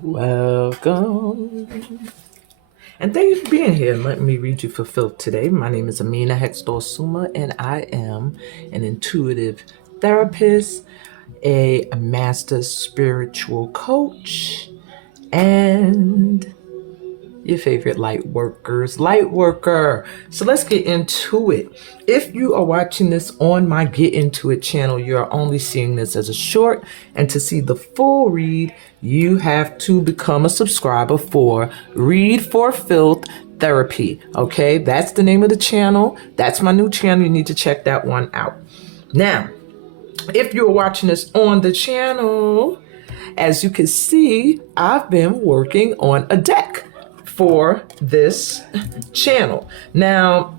Welcome. And thank you for being here. Let me read you for Filth today. My name is Amina Hextor Suma, and I am an intuitive therapist, a master spiritual coach, and your favorite light worker. So let's get into it. If you are watching this on my Get Into It channel, you're only seeing this as a short, and to see the full read, you have to become a subscriber for Read for Filth Therapy. Okay, that's the name of the channel. That's my new channel. You need to check that one out. Now, if you're watching this on the channel, as you can see, I've been working on a deck for this channel. Now,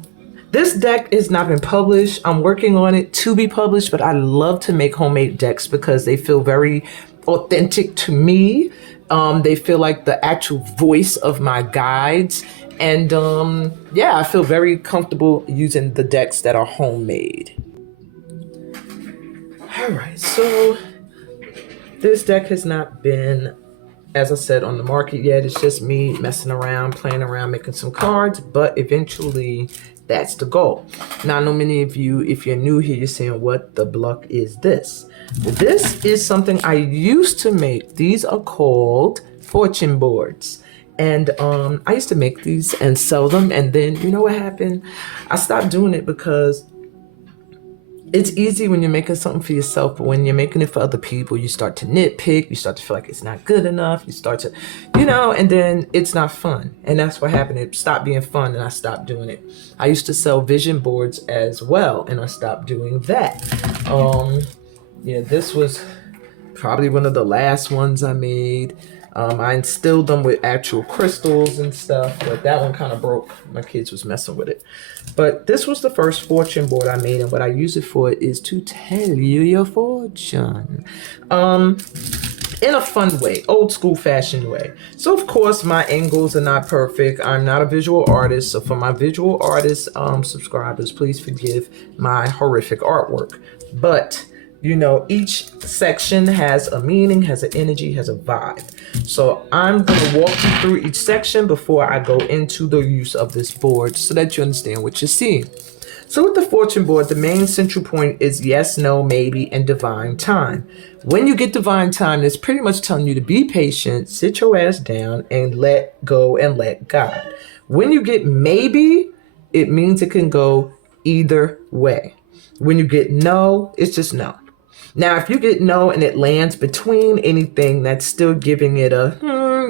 this deck has not been published. I'm working on it to be published, but I love to make homemade decks because they feel very authentic to me. They feel like the actual voice of my guides. And yeah, I feel very comfortable using the decks that are homemade. All right, so this deck has not been, as I said, on the market yet. It's just me messing around, playing around, making some cards, but eventually that's the goal. Now, I know many of you, if you're new here, you're saying, what the bluck is this? Well, this is something I used to make. These are called fortune boards. And I used to make these and sell them. And then, you know what happened? I stopped doing it because it's easy when you're making something for yourself, but when you're making it for other people, you start to nitpick, you start to feel like it's not good enough, you start to, and then it's not fun. And that's what happened. It stopped being fun and I stopped doing it. I used to sell vision boards as well, and I stopped doing that. This was probably one of the last ones I made. I instilled them with actual crystals and stuff, but that one kind of broke. My kids was messing with it. But this was the first fortune board I made, and what I use it for is to tell you your fortune. In a fun way, old school fashioned way. So of course my angles are not perfect. I'm not a visual artist. So for my visual artist subscribers, please forgive my horrific artwork. But each section has a meaning, has an energy, has a vibe. So I'm going to walk you through each section before I go into the use of this board so that you understand what you're seeing. So with the fortune board, the main central point is yes, no, maybe, and divine time. When you get divine time, it's pretty much telling you to be patient, sit your ass down, and let go and let God. When you get maybe, it means it can go either way. When you get no, it's just no. Now, if you get no and it lands between anything, that's still giving it a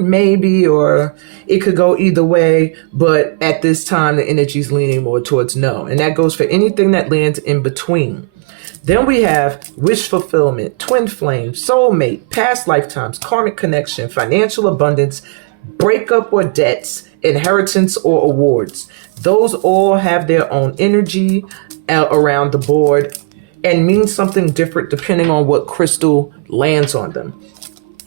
maybe, or it could go either way. But at this time, the energy is leaning more towards no. And that goes for anything that lands in between. Then we have wish fulfillment, twin flame, soulmate, past lifetimes, karmic connection, financial abundance, breakup or debts, inheritance or awards. Those all have their own energy around the board and mean something different depending on what crystal lands on them.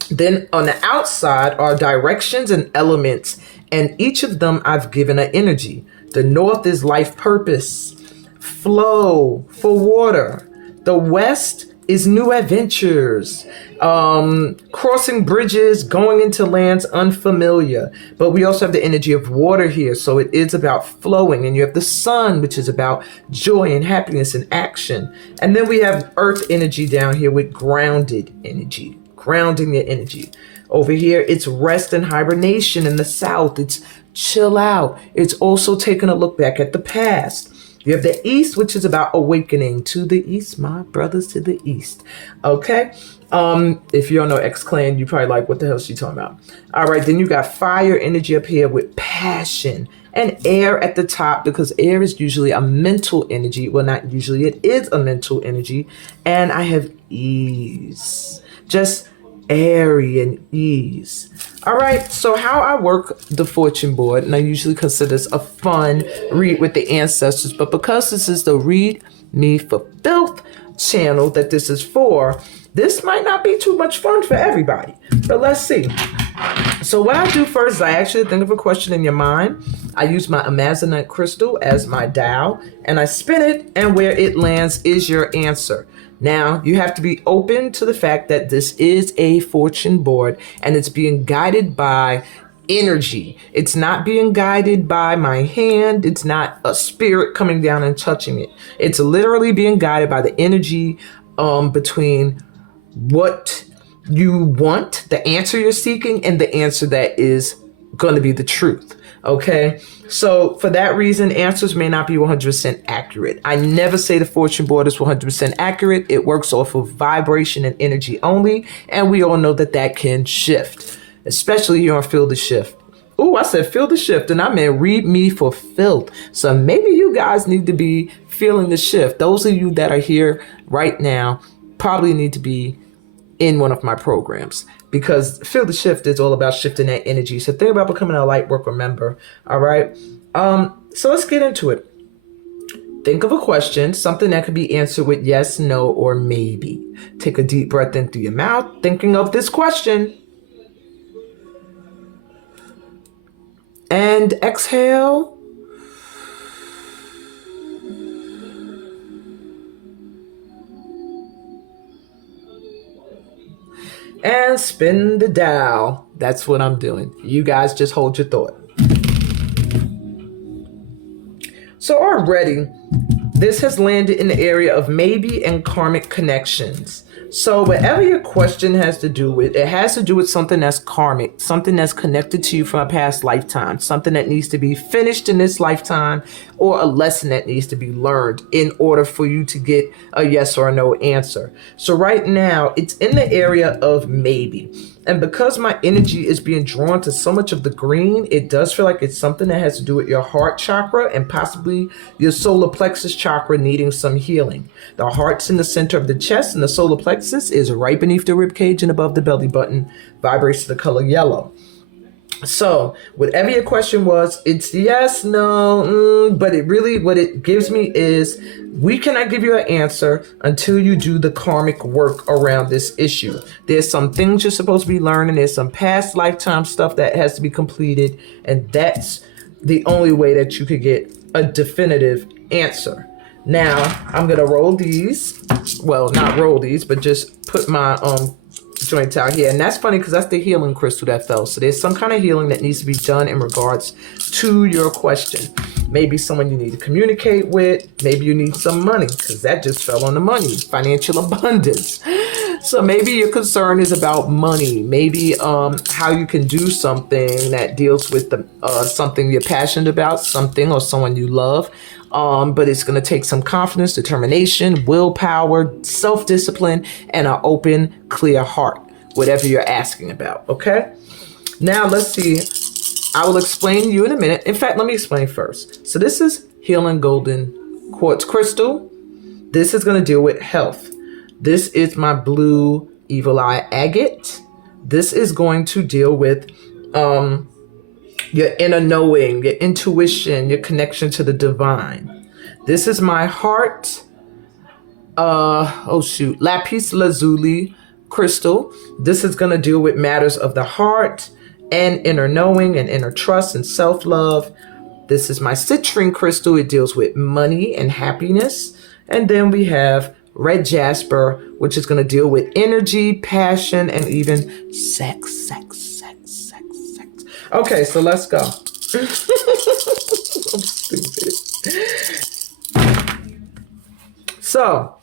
Then on the outside are directions and elements, and each of them I've given an energy. The north is life purpose, flow for water. The west is new adventures, crossing bridges, going into lands unfamiliar. But we also have the energy of water here, so it is about flowing. And you have the sun, which is about joy and happiness and action. And then we have earth energy down here with grounded energy, grounding your energy. Over here, it's rest and hibernation. In the south, it's chill out. It's also taking a look back at the past. You have the east, which is about awakening. To the east, my brothers, to the east. Okay? If you don't know X-Clan, you probably like, what the hell is she talking about? All right, then you got fire energy up here with passion, and air at the top, because air is usually a mental energy. Well, not usually, it is a mental energy. And I have ease. Just airy and ease. All right, so how I work the fortune board, and I usually consider this a fun read with the ancestors, but because this is the Read Me for Filth channel that this is for, this might not be too much fun for everybody, but let's see. So what I do first is I actually think of a question in your mind. I use my Amazonite crystal as my dial, and I spin it, and where it lands is your answer. Now, you have to be open to the fact that this is a fortune board and it's being guided by energy. It's not being guided by my hand. It's not a spirit coming down and touching it. It's literally being guided by the energy between what you want, the answer you're seeking, and the answer that is going to be the truth. Okay. So for that reason, answers may not be 100% accurate. I never say the fortune board is 100% accurate. It works off of vibration and energy only. And we all know that that can shift, especially here on Feel the Shift. Oh, I said feel the shift, and I meant read me for filth. So maybe you guys need to be feeling the shift. Those of you that are here right now probably need to be in one of my programs, because Feel the Shift is all about shifting that energy. So think about becoming a light worker member. All right. So let's get into it. Think of a question, something that could be answered with yes, no, or maybe. Take a deep breath in through your mouth, thinking of this question. And exhale. And spin the dial. That's what I'm doing. You guys just hold your thought. So already, this has landed in the area of maybe and karmic connections. So whatever your question has to do with, it has to do with something that's karmic, something that's connected to you from a past lifetime, something that needs to be finished in this lifetime, or a lesson that needs to be learned in order for you to get a yes or a no answer. So right now, it's in the area of maybe. And because my energy is being drawn to so much of the green, it does feel like it's something that has to do with your heart chakra and possibly your solar plexus chakra needing some healing. The heart's in the center of the chest, and the solar plexus is right beneath the rib cage and above the belly button, vibrates the color yellow. So whatever your question was, it's yes, no, but it really, what it gives me is we cannot give you an answer until you do the karmic work around this issue. There's some things you're supposed to be learning. There's some past lifetime stuff that has to be completed. And that's the only way that you could get a definitive answer. Now I'm going to roll these. Well, not roll these, but just put my, joints out here. And that's funny because that's the healing crystal that fell. So there's some kind of healing that needs to be done in regards to your question. Maybe someone you need to communicate with. Maybe you need some money, because that just fell on the money. Financial abundance. So maybe your concern is about money. Maybe how you can do something that deals with the something you're passionate about, something or someone you love. But it's going to take some confidence, determination, willpower, self-discipline, and an open, clear heart, whatever you're asking about. Okay. Now let's see. I will explain to you in a minute. In fact, let me explain first. So this is Healing Golden Quartz Crystal. This is going to deal with health. This is my blue Evil Eye Agate. This is going to deal with your inner knowing, your intuition, your connection to the divine. This is my heart. Lapis Lazuli crystal. This is going to deal with matters of the heart and inner knowing and inner trust and self-love. This is my citrine crystal. It deals with money and happiness. And then we have red jasper, which is going to deal with energy, passion, and even sex. Okay, so let's go. I'm stupid. So,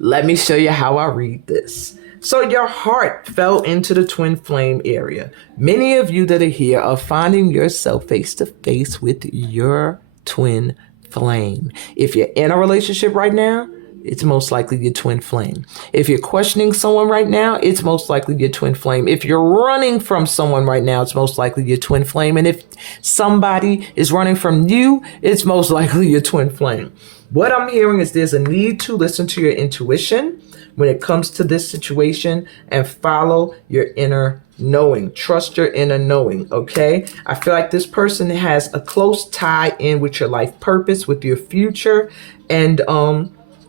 let me show you how I read this. So your heart fell into the twin flame area. Many of you that are here are finding yourself face to face with your twin flame. If you're in a relationship right now, it's most likely your twin flame. If you're questioning someone right now, it's most likely your twin flame. If you're running from someone right now, it's most likely your twin flame. And if somebody is running from you, it's most likely your twin flame. What I'm hearing is there's a need to listen to your intuition when it comes to this situation and follow your inner knowing. Trust your inner knowing, okay? I feel like this person has a close tie in with your life purpose, with your future, and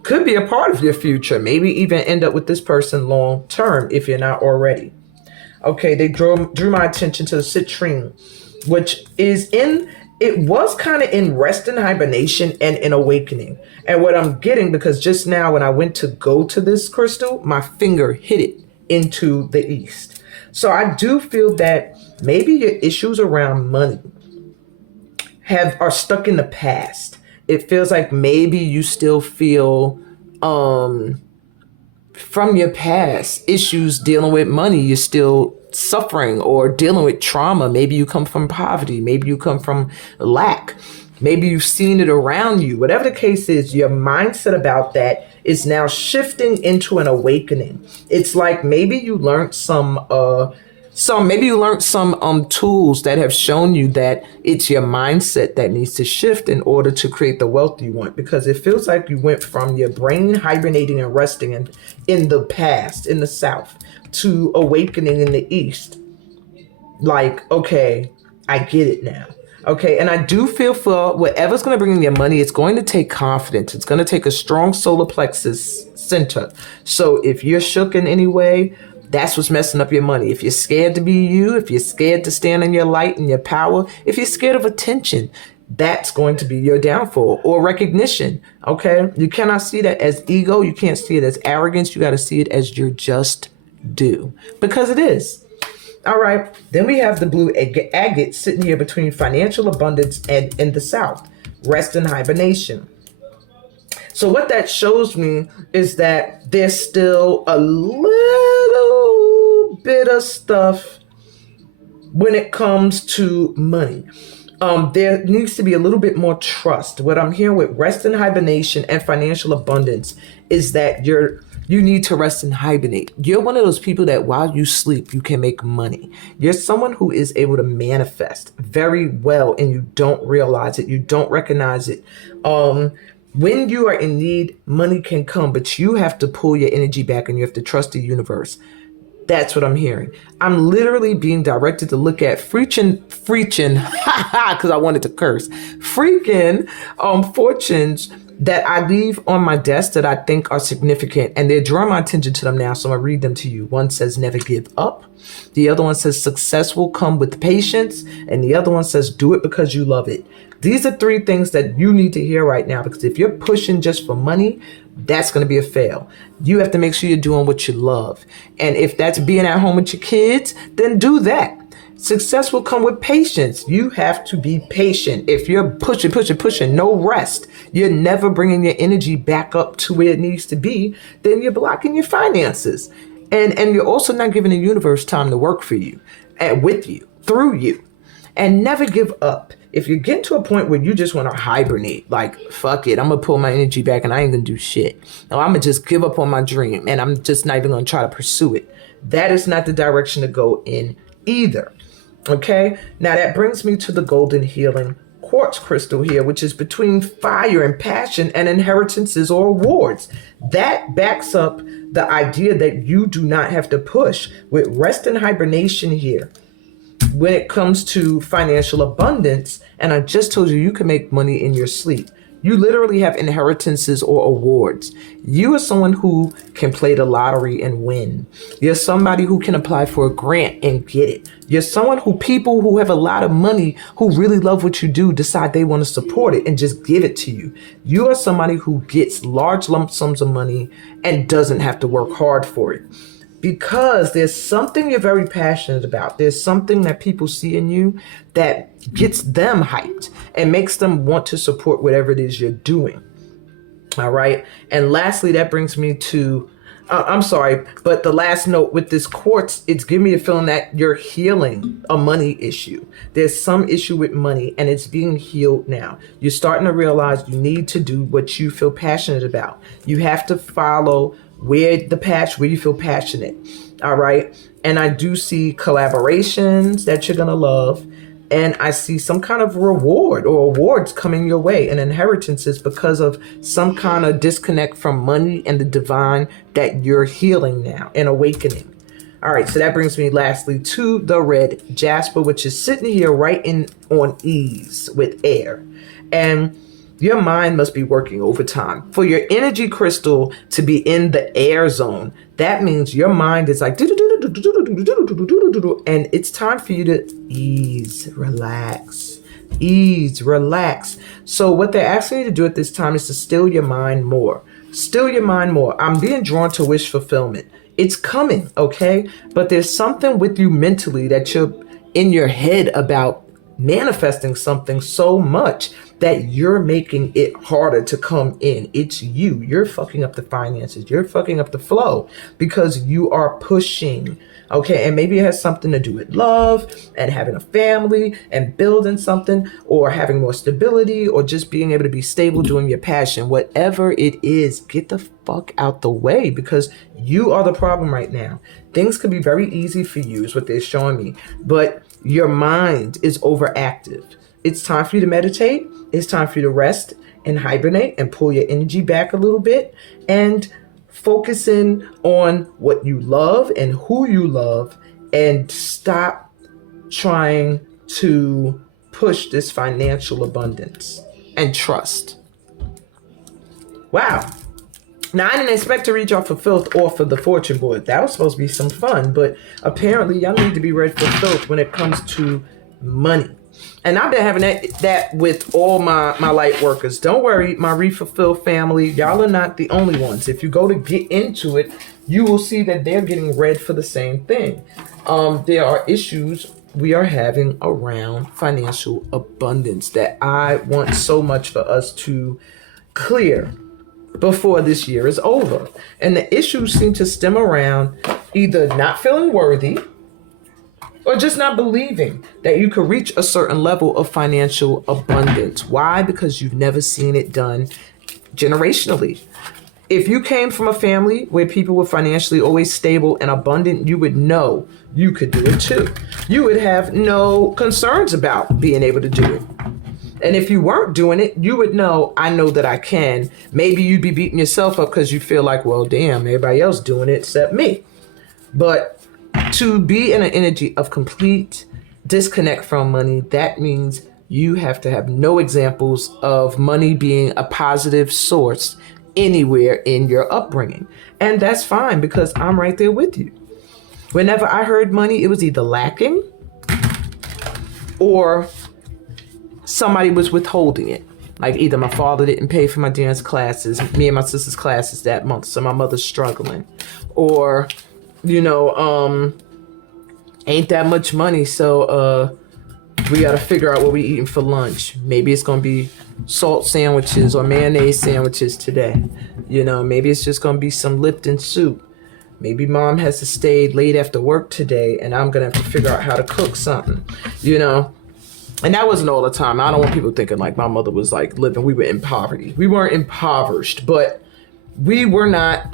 could be a part of your future. Maybe even end up with this person long term if you're not already. Okay, they drew my attention to the citrine, which is in it was kind of in rest and hibernation and in awakening. And what I'm getting, because just now when I went to go to this crystal, my finger hit it into the east. So I do feel that maybe your issues around money are stuck in the past. It feels like maybe you still feel from your past issues dealing with money, you're still suffering or dealing with trauma. Maybe you come from poverty. Maybe you come from lack. Maybe you've seen it around you. Whatever the case is, your mindset about that is now shifting into an awakening. It's like maybe you learned some tools that have shown you that it's your mindset that needs to shift in order to create the wealth you want, because it feels like you went from your brain hibernating and resting in the past, in the south, to awakening in the east. Like, okay, I get it now. Okay, and I do feel for whatever's going to bring in your money, it's going to take confidence. It's going to take a strong solar plexus center. So if you're shook in any way, that's what's messing up your money. If you're scared to be you, if you're scared to stand in your light and your power, if you're scared of attention, that's going to be your downfall, or recognition. Okay, you cannot see that as ego. You can't see it as arrogance. You got to see it as your just due, because it is. All right. Then we have the blue agate sitting here between financial abundance and in the south, rest and hibernation. So what that shows me is that there's still a little bit of stuff when it comes to money. There needs to be a little bit more trust. What I'm hearing with rest and hibernation and financial abundance is that you need to rest and hibernate. You're one of those people that while you sleep, you can make money. You're someone who is able to manifest very well, and you don't realize it. You don't recognize it. When you are in need, money can come, but you have to pull your energy back and you have to trust the universe. That's what I'm hearing. I'm literally being directed to look at freaking, because I wanted to curse, freaking fortunes that I leave on my desk that I think are significant, and they're drawing my attention to them now, so I'm gonna read them to you. One says never give up. The other one says success will come with patience, and the other one says do it because you love it. These are three things that you need to hear right now, because if you're pushing just for money, that's going to be a fail. You have to make sure you're doing what you love. And if that's being at home with your kids, then do that. Success will come with patience. You have to be patient. If you're pushing, no rest, you're never bringing your energy back up to where it needs to be, then you're blocking your finances. And you're also not giving the universe time to work for you and with you, through you. And never give up. If you get to a point where you just want to hibernate, like, fuck it, I'm going to pull my energy back and I ain't going to do shit. No, I'm going to just give up on my dream and I'm just not even going to try to pursue it. That is not the direction to go in either. Okay? Now that brings me to the golden healing quartz crystal here, which is between fire and passion and inheritances or awards. That backs up the idea that you do not have to push with rest and hibernation here. When it comes to financial abundance, and I just told you, you can make money in your sleep. You literally have inheritances or awards. You are someone who can play the lottery and win. You're somebody who can apply for a grant and get it. You're someone who people who have a lot of money, who really love what you do, decide they want to support it and just give it to you. You are somebody who gets large lump sums of money and doesn't have to work hard for it. Because there's something you're very passionate about. There's something that people see in you that gets them hyped and makes them want to support whatever it is you're doing. All right. And lastly, that brings me to, but the last note with this quartz, it's giving me a feeling that you're healing a money issue. There's some issue with money and it's being healed now. You're starting to realize you need to do what you feel passionate about. You have to follow where you feel passionate. All right. And I do see collaborations that you're going to love. And I see some kind of reward or awards coming your way and inheritances because of some kind of disconnect from money and the divine that you're healing now and awakening. All right. So that brings me lastly to the red jasper, which is sitting here right on ease with air. And your mind must be working overtime. For your energy crystal to be in the air zone, that means your mind is like, and it's time for you to ease, relax, ease, relax. So what they're asking you to do at this time is to still your mind more. Still your mind more. I'm being drawn to wish fulfillment. It's coming, okay? But there's something with you mentally that you're in your head about manifesting something so much that you're making it harder to come in. It's you. You're fucking up the finances. You're fucking up the flow because you are pushing. Okay, and maybe it has something to do with love and having a family and building something, or having more stability, or just being able to be stable doing your passion. Whatever it is, get the fuck out the way, because you are the problem right now. Things could be very easy for you is what they're showing me, but your mind is overactive. It's time for you to meditate. It's time for you to rest and hibernate and pull your energy back a little bit and focusing on what you love and who you love, and stop trying to push this financial abundance and trust. Wow. Now, I didn't expect to read y'all for Filth or for the fortune board. That was supposed to be some fun, but apparently y'all need to be ready for Filth when it comes to money. And I've been having that with all my light workers. Don't worry, my Read for Filth family, y'all are not the only ones. If you go to get into it, you will see that they're getting read for the same thing. There are issues we are having around financial abundance that I want so much for us to clear before this year is over. And the issues seem to stem around either not feeling worthy or just not believing that you could reach a certain level of financial abundance. Why? Because you've never seen it done generationally. If you came from a family where people were financially always stable and abundant, you would know you could do it too. You would have no concerns about being able to do it. And if you weren't doing it, you would know, I know that I can. Maybe you'd be beating yourself up because you feel like, well, damn, everybody else doing it except me. But to be in an energy of complete disconnect from money, that means you have to have no examples of money being a positive source anywhere in your upbringing. And that's fine, because I'm right there with you. Whenever I heard money, it was either lacking or somebody was withholding it. Like either my father didn't pay for my dance classes, me and my sister's classes that month, so my mother's struggling. Or, ain't that much money, so we got to figure out what we eating for lunch. Maybe it's going to be salt sandwiches or mayonnaise sandwiches today. Maybe it's just going to be some Lipton soup. Maybe mom has to stay late after work today and I'm going to have to figure out how to cook something, And that wasn't all the time. I don't want people thinking like my mother was like living, we were in poverty. We weren't impoverished, but we were not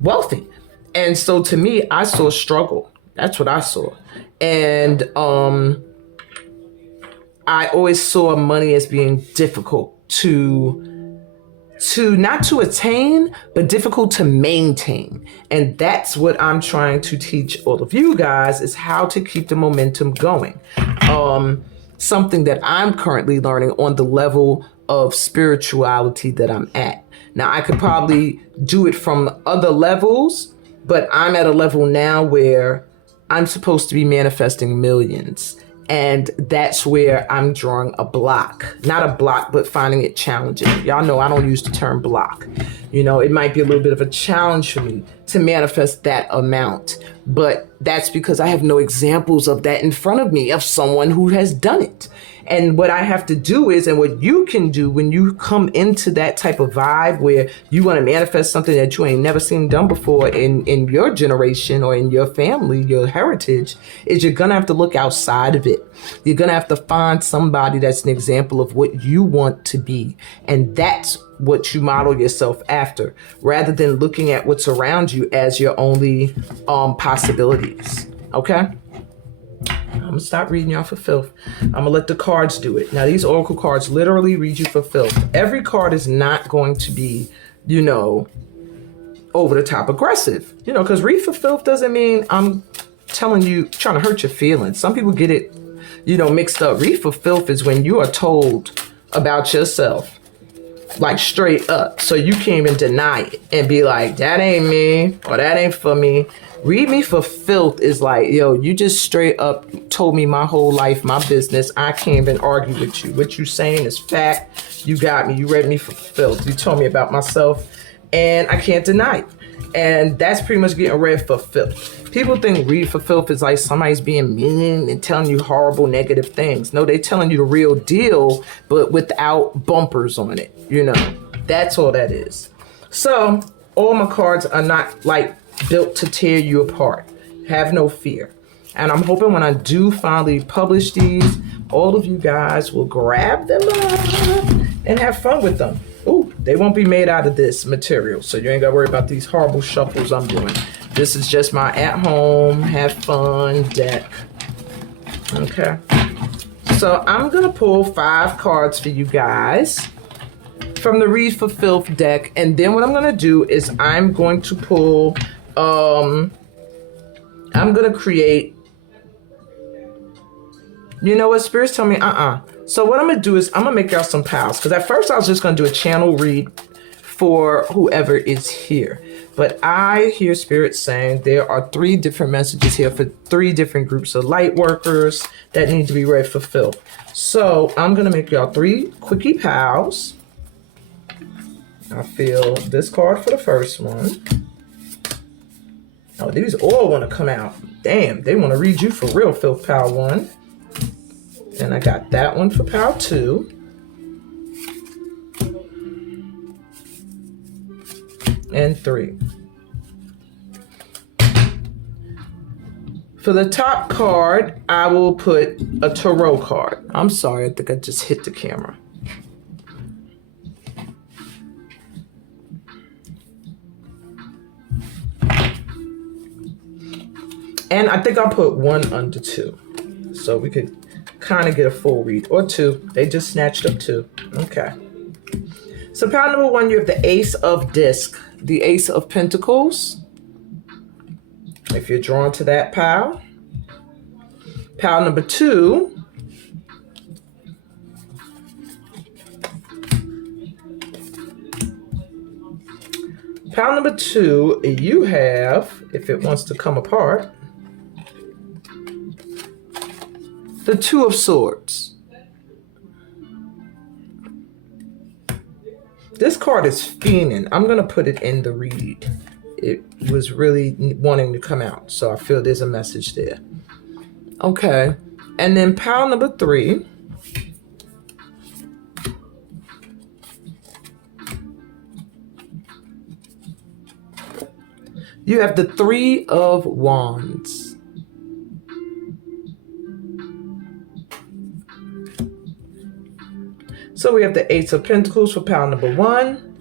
wealthy. And so to me, I saw struggle. That's what I saw. And I always saw money as being difficult to not to attain, but difficult to maintain. And that's what I'm trying to teach all of you guys, is how to keep the momentum going. Something that I'm currently learning on the level of spirituality that I'm at. Now, I could probably do it from other levels, but I'm at a level now where I'm supposed to be manifesting millions. And that's where I'm drawing a block. Not a block, but finding it challenging. Y'all know I don't use the term block. It might be a little bit of a challenge for me to manifest that amount. But that's because I have no examples of that in front of me, of someone who has done it. And what I have to do is, and what you can do when you come into that type of vibe where you want to manifest something that you ain't never seen done before in your generation or in your family, your heritage, is you're going to have to look outside of it. You're going to have to find somebody that's an example of what you want to be. And that's what you model yourself after, rather than looking at what's around you as your only possibilities. Okay? I'm going to stop reading y'all for Filth. I'm going to let the cards do it. Now, these oracle cards literally read you for Filth. Every card is not going to be, over the top aggressive. Because read for Filth doesn't mean I'm telling you, trying to hurt your feelings. Some people get it, mixed up. Read for Filth is when you are told about yourself, like straight up. So you can't even deny it and be like, that ain't me or that ain't for me. Read me for filth is like, yo, you just straight up told me my whole life, my business. I can't even argue with you. What you saying is fact. You got me. You read me for filth. You told me about myself, and I can't deny it. And that's pretty much getting read for filth. People think read for filth is like somebody's being mean and telling you horrible, negative things. No, they're telling you the real deal, but without bumpers on it. You know, that's all that is. So all my cards are not like built to tear you apart. Have no fear. And I'm hoping when I do finally publish these, all of you guys will grab them up and have fun with them. Ooh, they won't be made out of this material, so you ain't gotta worry about these horrible shuffles I'm doing. This is just my at-home, have fun deck. Okay. So I'm gonna pull 5 cards for you guys from the Read for Filth deck, and then what I'm gonna do is I'm going to pull, I'm gonna create, you know what, spirits tell me, So what I'm gonna do is I'm gonna make y'all some piles, because at first I was just gonna do a channel read for whoever is here. But I hear spirits saying there are 3 different messages here for 3 different groups of light workers that need to be read for filth. So I'm gonna make y'all 3 quickie piles. I feel this card for the first one. Oh, these all want to come out. Damn, they want to read you for real, Filth Pile 1. And I got that one for Pile 2. And 3. For the top card, I will put a tarot card. I'm sorry, I think I just hit the camera. And I think I'll put 1 under 2. So we could kind of get a full read. Or 2. They just snatched up 2. Okay. So pile number 1, you have the Ace of Disc. The Ace of Pentacles. If you're drawn to that pile. Pile number 2. Pile number 2, you have, if it wants to come apart, the 2 of Swords. This card is fiending. I'm going to put it in the read. It was really wanting to come out, so I feel there's a message there. Okay. And then pile number 3. You have the 3 of Wands. So we have the Ace of Pentacles for pile number 1,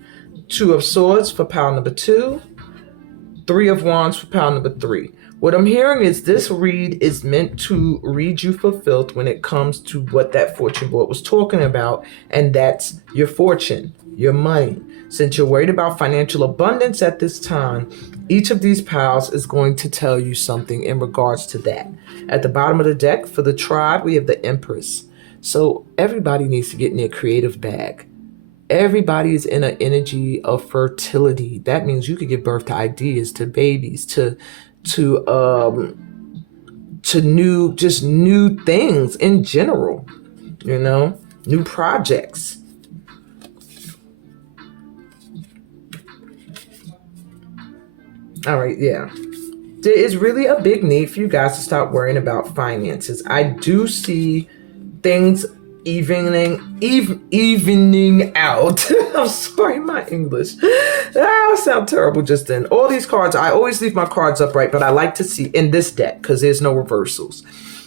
2 of Swords for pile number 2, 3 of Wands for pile number 3. What I'm hearing is this read is meant to read you for filth when it comes to what that fortune board was talking about, and that's your fortune, your money. Since you're worried about financial abundance at this time, each of these piles is going to tell you something in regards to that. At the bottom of the deck, for the tribe, we have the Empress. So everybody needs to get in their creative bag. Everybody is in an energy of fertility. That means you could give birth to ideas, to babies, to new things in general, you know, new projects. All right, yeah. There is really a big need for you guys to stop worrying about finances. I do see things evening out. I'm sorry, my English. I sound terrible just then. All these cards, I always leave my cards upright, but I like to see in this deck because there's no reversals.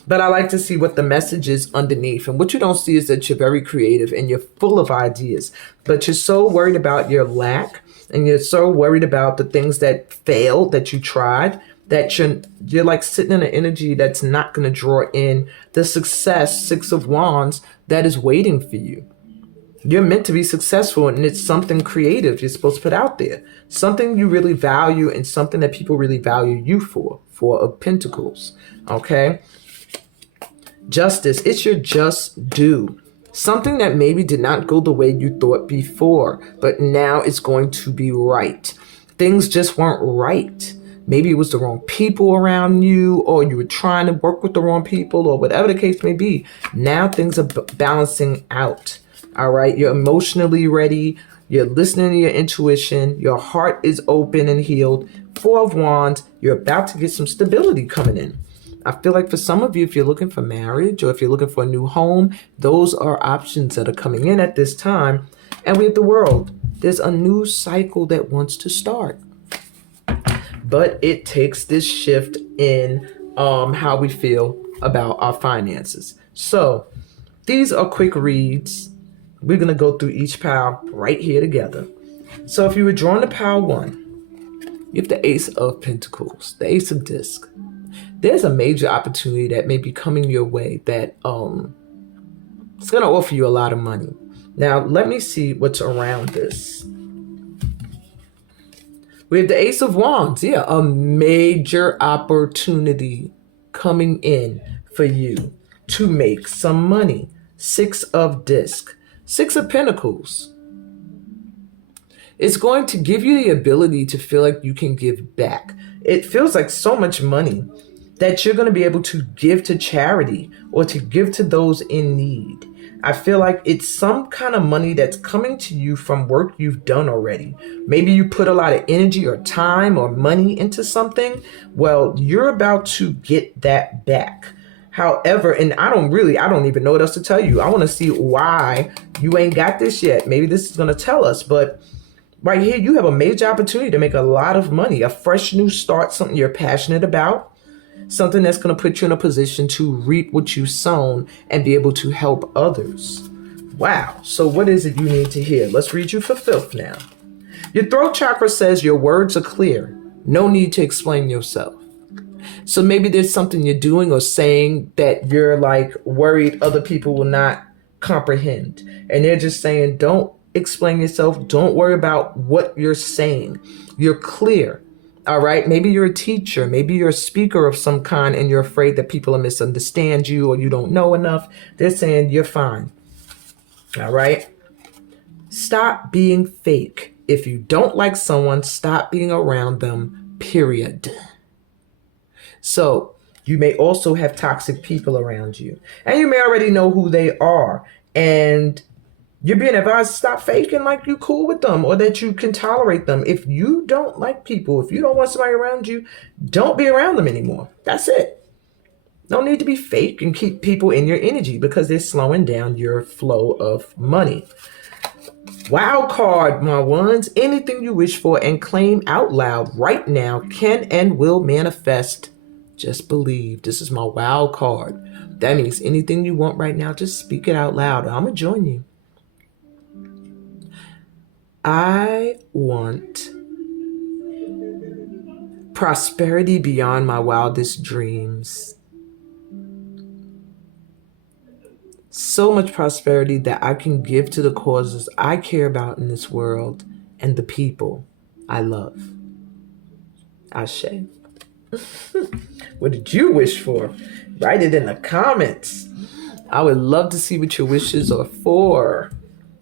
But I like to see what the message is underneath. And what you don't see is that you're very creative and you're full of ideas, but you're so worried about your lack and you're so worried about the things that failed that you tried, that you're like sitting in an energy that's not going to draw in the success, 6 of Wands, that is waiting for you. You're meant to be successful, and it's something creative you're supposed to put out there. Something you really value and something that people really value you for. 4 of Pentacles, okay? Justice, it's your just due. Something that maybe did not go the way you thought before, but now it's going to be right. Things just weren't right. Maybe it was the wrong people around you, or you were trying to work with the wrong people, or whatever the case may be. Now things are balancing out. All right. You're emotionally ready. You're listening to your intuition. Your heart is open and healed. Four of Wands. You're about to get some stability coming in. I feel like for some of you, if you're looking for marriage or if you're looking for a new home, those are options that are coming in at this time. And we have the World. There's a new cycle that wants to start. But it takes this shift in how we feel about our finances. So these are quick reads. We're going to go through each pile right here together. So if you were drawn to pile 1, you have the Ace of Pentacles, the Ace of Disc. There's a major opportunity that may be coming your way that it's going to offer you a lot of money. Now, let me see what's around this. We have the Ace of Wands. Yeah, a major opportunity coming in for you to make some money. 6 of Disc. 6 of Pentacles. It's going to give you the ability to feel like you can give back. It feels like so much money that you're going to be able to give to charity or to give to those in need. I feel like it's some kind of money that's coming to you from work you've done already. Maybe you put a lot of energy or time or money into something. Well, you're about to get that back. However, and I don't even know what else to tell you. I want to see why you ain't got this yet. Maybe this is going to tell us, but right here, you have a major opportunity to make a lot of money, a fresh new start, something you're passionate about. Something that's going to put you in a position to reap what you've sown and be able to help others. Wow. So what is it you need to hear? Let's read you for Filth now. Your throat chakra says your words are clear. No need to explain yourself. So maybe there's something you're doing or saying that you're like worried other people will not comprehend. And they're just saying, don't explain yourself. Don't worry about what you're saying. You're clear. All right. Maybe you're a teacher. Maybe you're a speaker of some kind and you're afraid that people will misunderstand you or you don't know enough. They're saying you're fine. All right. Stop being fake. If you don't like someone, stop being around them, period. So you may also have toxic people around you and you may already know who they are. And you're being advised to stop faking like you cool with them or that you can tolerate them. If you don't like people, if you don't want somebody around you, don't be around them anymore. That's it. No need to be fake and keep people in your energy because they're slowing down your flow of money. Wild card, my ones. Anything you wish for and claim out loud right now can and will manifest. Just believe. This is my wild card. That means anything you want right now, just speak it out loud. I'm going to join you. I want prosperity beyond my wildest dreams. So much prosperity that I can give to the causes I care about in this world and the people I love. Ashe. What did you wish for? Write it in the comments. I would love to see what your wishes are for,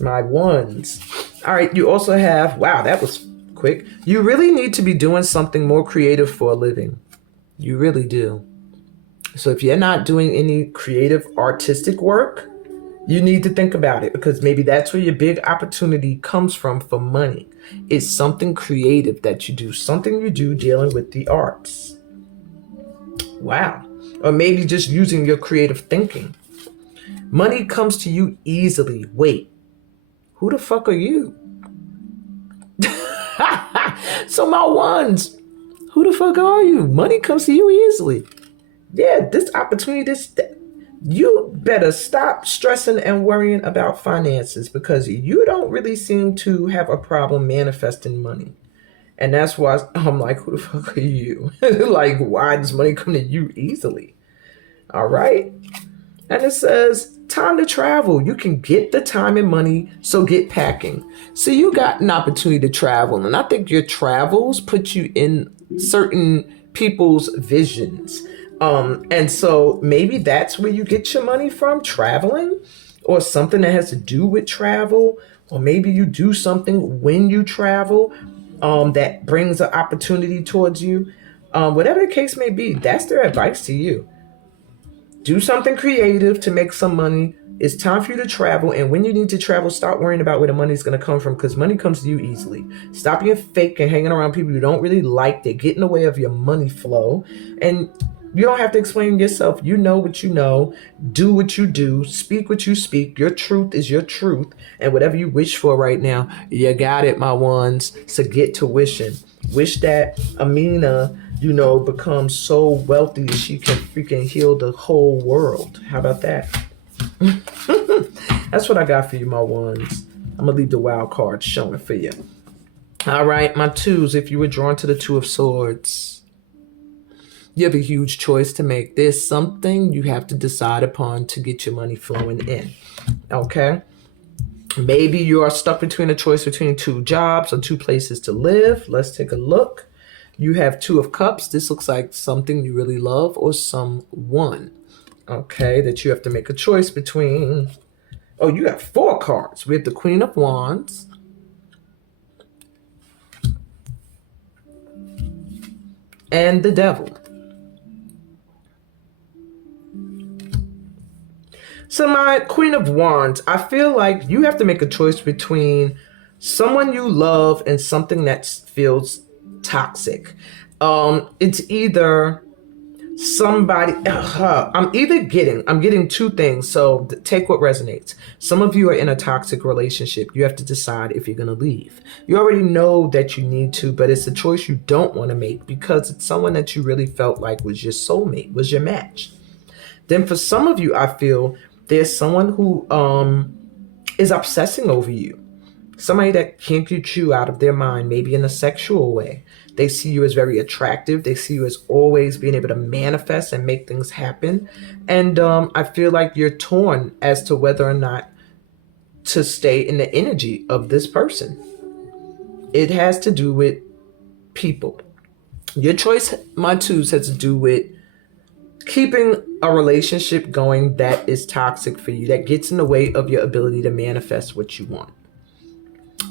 my ones. All right, you also have, wow, that was quick. You really need to be doing something more creative for a living. You really do. So if you're not doing any creative artistic work, you need to think about it because maybe that's where your big opportunity comes from for money. It's something creative that you do, something you do dealing with the arts. Wow. Or maybe just using your creative thinking. Money comes to you easily. Wait. Who the fuck are you? So my ones, who the fuck are you? Money comes to you easily. Yeah, this opportunity, you better stop stressing and worrying about finances because you don't really seem to have a problem manifesting money. And that's why I'm like, who the fuck are you? Like, why does money come to you easily? All right. And it says, time to travel. You can get the time and money, so get packing. So you got an opportunity to travel. And I think your travels put you in certain people's visions. And so maybe that's where you get your money from, traveling, or something that has to do with travel. Or maybe you do something when you travel that brings an opportunity towards you. Whatever the case may be, that's their advice to you. Do something creative to make some money. It's time for you to travel. And when you need to travel, start worrying about where the money's going to come from, because money comes to you easily. Stop being fake and hanging around people you don't really like. They get in the way of your money flow. And you don't have to explain yourself. You know what you know. Do what you do. Speak what you speak. Your truth is your truth. And whatever you wish for right now, you got it, my ones. So get to wishing. Wish that Amina, becomes so wealthy that she can freaking heal the whole world. How about that? That's what I got for you, my ones. I'm going to leave the wild card showing for you. All right, my twos, if you were drawn to the Two of Swords, you have a huge choice to make. There's something you have to decide upon to get your money flowing in. Okay? Maybe you are stuck between a choice between two jobs or two places to live. Let's take a look. You have Two of Cups. This looks like something you really love or someone, okay, that you have to make a choice between. Oh, you got 4 cards. We have the Queen of Wands, and the Devil. So my Queen of Wands, I feel like you have to make a choice between someone you love and something that feels toxic. It's either somebody, I'm getting 2 things. So take what resonates. Some of you are in a toxic relationship. You have to decide if you're going to leave. You already know that you need to, but it's a choice you don't want to make because it's someone that you really felt like was your soulmate, was your match. Then for some of you, I feel there's someone who is obsessing over you. Somebody that can't get you out of their mind, maybe in a sexual way. They see you as very attractive. They see you as always being able to manifest and make things happen. And I feel like you're torn as to whether or not to stay in the energy of this person. It has to do with people. Your choice, my twos, has to do with keeping a relationship going that is toxic for you, that gets in the way of your ability to manifest what you want.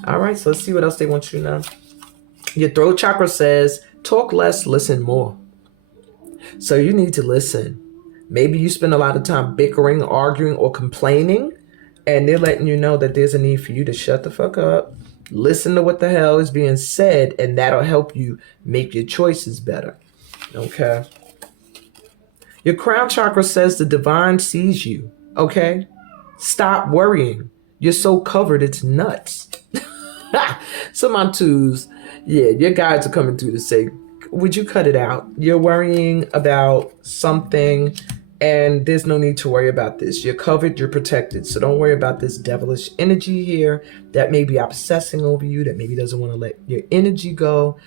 All right, so let's see what else they want you to know. Your throat chakra says, talk less, listen more. So you need to listen. Maybe you spend a lot of time bickering, arguing, or complaining, and they're letting you know that there's a need for you to shut the fuck up, listen to what the hell is being said, and that'll help you make your choices better. Okay? Your crown chakra says the divine sees you. Okay? Stop worrying. You're so covered, it's nuts. So my twos, yeah, your guides are coming through to say, would you cut it out? You're worrying about something and there's no need to worry about this. You're covered, you're protected. So don't worry about this devilish energy here that may be obsessing over you, that maybe doesn't want to let your energy go.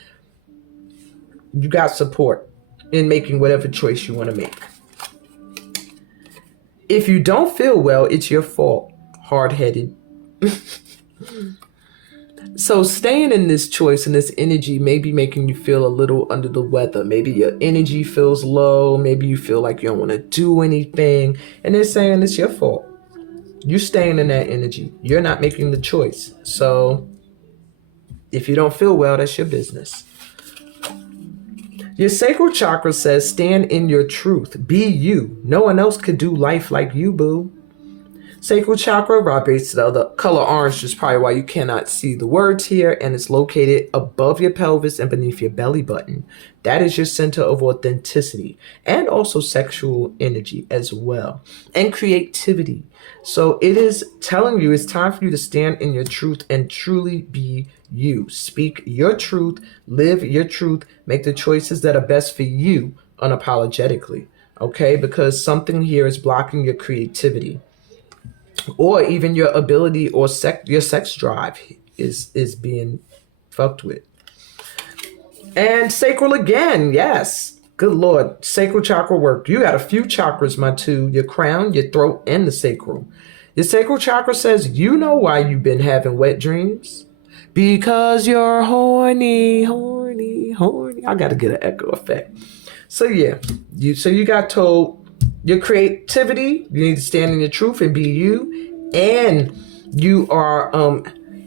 You got support in making whatever choice you want to make. If you don't feel well, it's your fault. Hard-headed. So staying in this choice and this energy may be making you feel a little under the weather. Maybe your energy feels low. Maybe you feel like you don't want to do anything. And they're saying it's your fault. You're staying in that energy. You're not making the choice. So if you don't feel well, that's your business. Your sacral chakra says, stand in your truth. Be you. No one else could do life like you, boo. Sacral chakra vibrates to the color orange, is probably why you cannot see the words here, and it's located above your pelvis and beneath your belly button. That is your center of authenticity and also sexual energy as well, and creativity. So it is telling you it's time for you to stand in your truth and truly be you. Speak your truth, live your truth, make the choices that are best for you unapologetically, okay? Because something here is blocking your creativity. Or even your ability or your sex drive is being fucked with. And sacral again, yes. Good Lord, sacral chakra work. You got a few chakras, my two. Your crown, your throat, and the sacral. Your sacral chakra says, you know why you've been having wet dreams? Because you're horny, horny, horny. I got to get an echo effect. So yeah, you got told, your creativity, you need to stand in your truth and be you. And you are,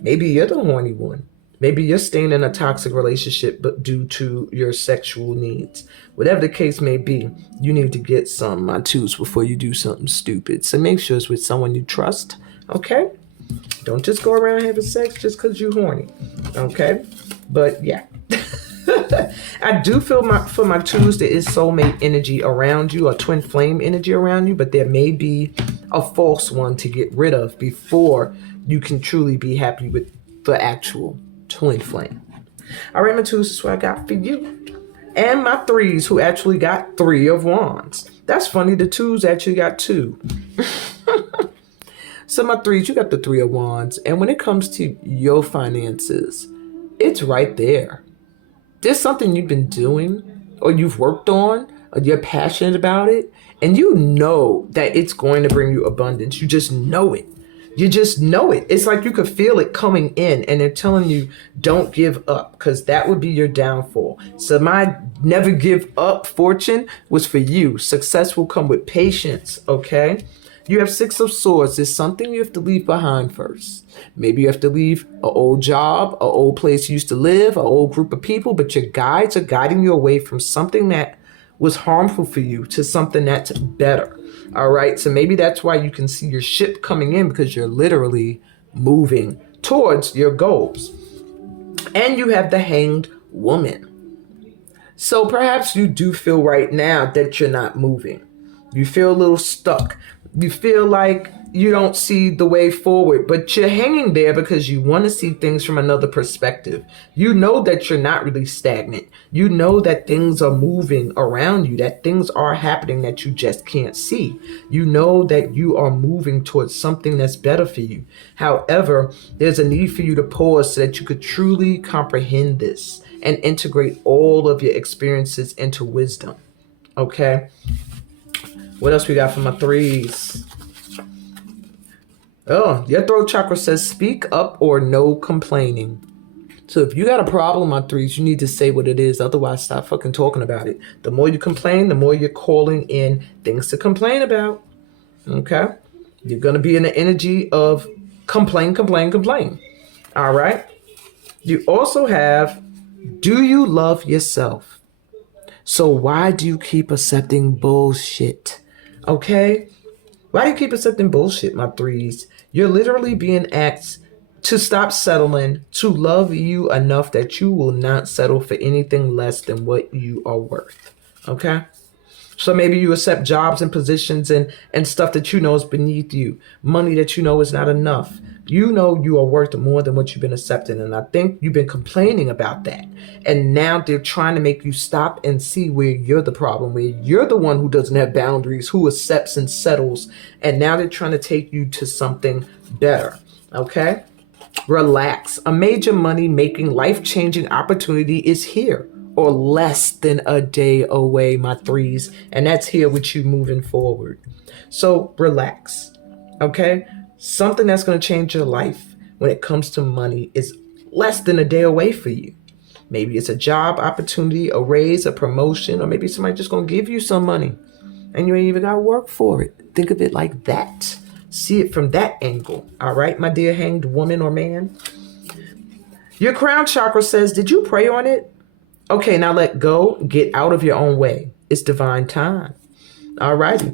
maybe you're the horny one. Maybe you're staying in a toxic relationship but due to your sexual needs. Whatever the case may be, you need to get some my twos before you do something stupid. So make sure it's with someone you trust, okay? Don't just go around having sex just because you're horny, okay? But yeah. I do feel for my twos, there is soulmate energy around you, or twin flame energy around you, but there may be a false one to get rid of before you can truly be happy with the actual twin flame. All right, my twos, is what I got for you. And my threes, who actually got 3 of wands. That's funny, the twos actually got 2. So my threes, you got the 3 of wands. And when it comes to your finances, it's right there. There's something you've been doing or you've worked on or you're passionate about it, and you know that it's going to bring you abundance. You just know it. You just know it. It's like you could feel it coming in, and they're telling you don't give up, because that would be your downfall. So my never give up fortune was for you. Success will come with patience, okay? You have 6 of swords. There's something you have to leave behind first. Maybe you have to leave an old job, an old place you used to live, an old group of people, but your guides are guiding you away from something that was harmful for you to something that's better. All right. So maybe that's why you can see your ship coming in, because you're literally moving towards your goals. And you have the Hanged Woman. So perhaps you do feel right now that you're not moving. You feel a little stuck. You feel like you don't see the way forward, but you're hanging there because you want to see things from another perspective. You know that you're not really stagnant. You know that things are moving around you, that things are happening that you just can't see. You know that you are moving towards something that's better for you. However, there's a need for you to pause so that you could truly comprehend this and integrate all of your experiences into wisdom. Okay? What else we got for my threes? Oh, your throat chakra says speak up or no complaining. So if you got a problem, my threes, you need to say what it is. Otherwise, stop fucking talking about it. The more you complain, the more you're calling in things to complain about. Okay? You're going to be in the energy of complain. All right? You also have, do you love yourself? So why do you keep accepting bullshit? Okay? Why do you keep accepting bullshit, my threes? You're literally being asked to stop settling, to love you enough that you will not settle for anything less than what you are worth. Okay? So maybe you accept jobs and positions and stuff that you know is beneath you, money that you know is not enough. You know you are worth more than what you've been accepting. And I think you've been complaining about that. And now they're trying to make you stop and see where you're the problem, where you're the one who doesn't have boundaries, who accepts and settles. And now they're trying to take you to something better. Okay? Relax. A major money-making, life-changing opportunity is here, or less than a day away, my threes. And that's here with you moving forward. So relax. Okay? Something that's going to change your life when it comes to money is less than a day away for you. Maybe it's a job opportunity, a raise, a promotion, or maybe somebody just going to give you some money and you ain't even got to work for it. Think of it like that. See it from that angle. All right, my dear hanged woman or man. Your crown chakra says, did you pray on it? Okay, now let go. Get out of your own way. It's divine time. All righty.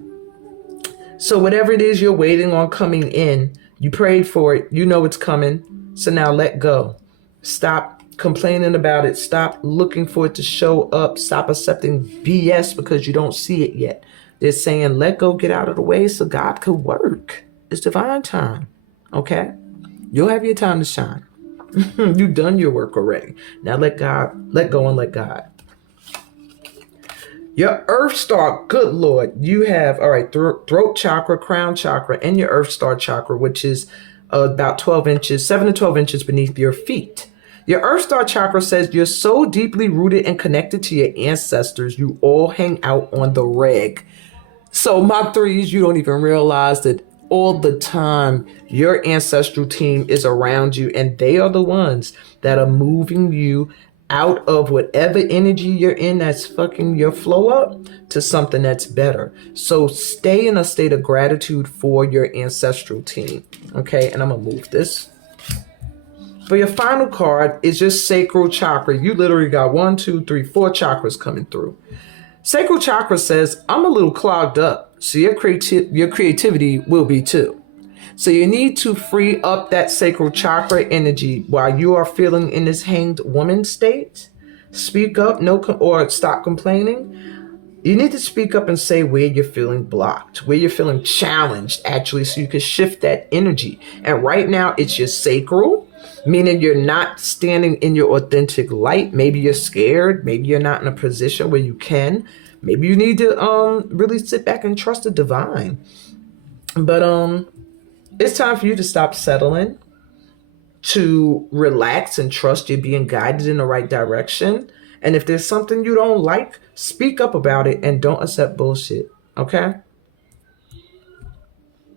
So whatever it is you're waiting on coming in, you prayed for it. You know it's coming. So now let go. Stop complaining about it. Stop looking for it to show up. Stop accepting BS because you don't see it yet. They're saying, let go, get out of the way so God could work. It's divine time. Okay? You'll have your time to shine. You've done your work already. Now let go and let God. Your earth star, good Lord, you have, all right, throat chakra, crown chakra, and your earth star chakra, which is about 12 inches, 7 to 12 inches beneath your feet. Your earth star chakra says you're so deeply rooted and connected to your ancestors, you all hang out on the reg. So my threes, you don't even realize that all the time your ancestral team is around you, and they are the ones that are moving you out of whatever energy you're in that's fucking your flow up to something that's better. So stay in a state of gratitude for your ancestral team. Okay, and I'm gonna move this. For your final card is just sacral chakra. You literally got 1, 2, 3, 4 chakras coming through. Sacral chakra says, I'm a little clogged up, so your creativity will be too. So you need to free up that sacral chakra energy while you are feeling in this hanged woman state. Speak up, or stop complaining. You need to speak up and say where you're feeling blocked, where you're feeling challenged, actually, so you can shift that energy. And right now, it's your sacral, meaning you're not standing in your authentic light. Maybe you're scared. Maybe you're not in a position where you can. Maybe you need to really sit back and trust the divine. But it's time for you to stop settling, to relax and trust you're being guided in the right direction. And if there's something you don't like, speak up about it and don't accept bullshit. Okay?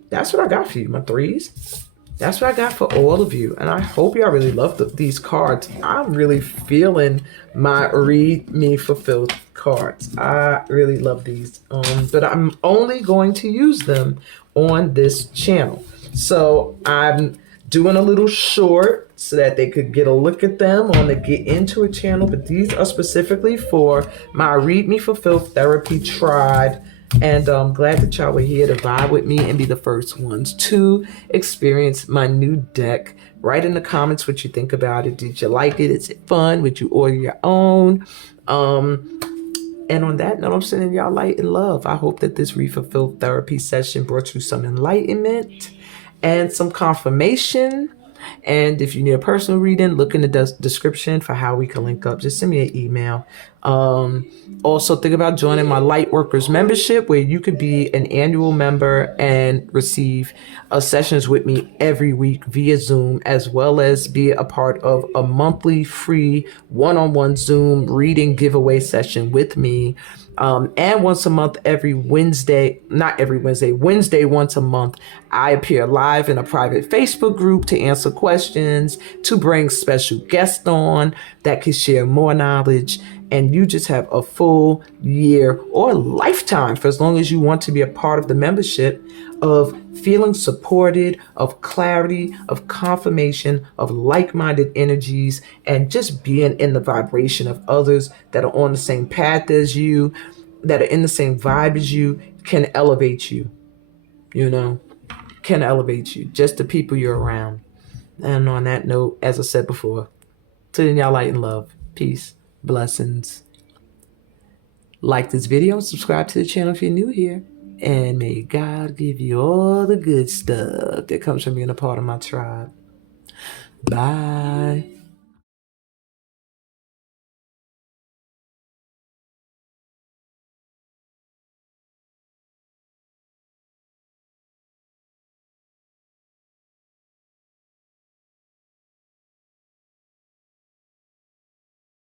That's what I got for you, my threes. That's what I got for all of you. And I hope y'all really love these cards. I'm really feeling my Read Me for Filth cards. I really love these. But I'm only going to use them on this channel. So I'm doing a little short so that they could get a look at them on the Get Into It channel. But these are specifically for my Read Me for Filth Therapy tribe. And I'm glad that y'all were here to vibe with me and be the first ones to experience my new deck. Write in the comments what you think about it. Did you like it? Is it fun? Would you order your own? And on that note, I'm sending y'all light and love. I hope that this Read for Filth therapy session brought you some enlightenment and some confirmation. And if you need a personal reading, look in the description for how we can link up. Just send me an email. Also, think about joining my Lightworkers membership, where you could be an annual member and receive sessions with me every week via Zoom, as well as be a part of a monthly free one-on-one Zoom reading giveaway session with me. And once a month, Wednesday once a month, I appear live in a private Facebook group to answer questions, to bring special guests on that can share more knowledge. And you just have a full year or lifetime, for as long as you want to be a part of the membership, of feeling supported, of clarity, of confirmation, of like-minded energies, and just being in the vibration of others that are on the same path as you, that are in the same vibe as you, can elevate you, can elevate you, just the people you're around. And on that note, as I said before, sending y'all light and love. Peace. Blessings. Like this video and subscribe to the channel if you're new here. And may God give you all the good stuff that comes from being a part of my tribe. Bye.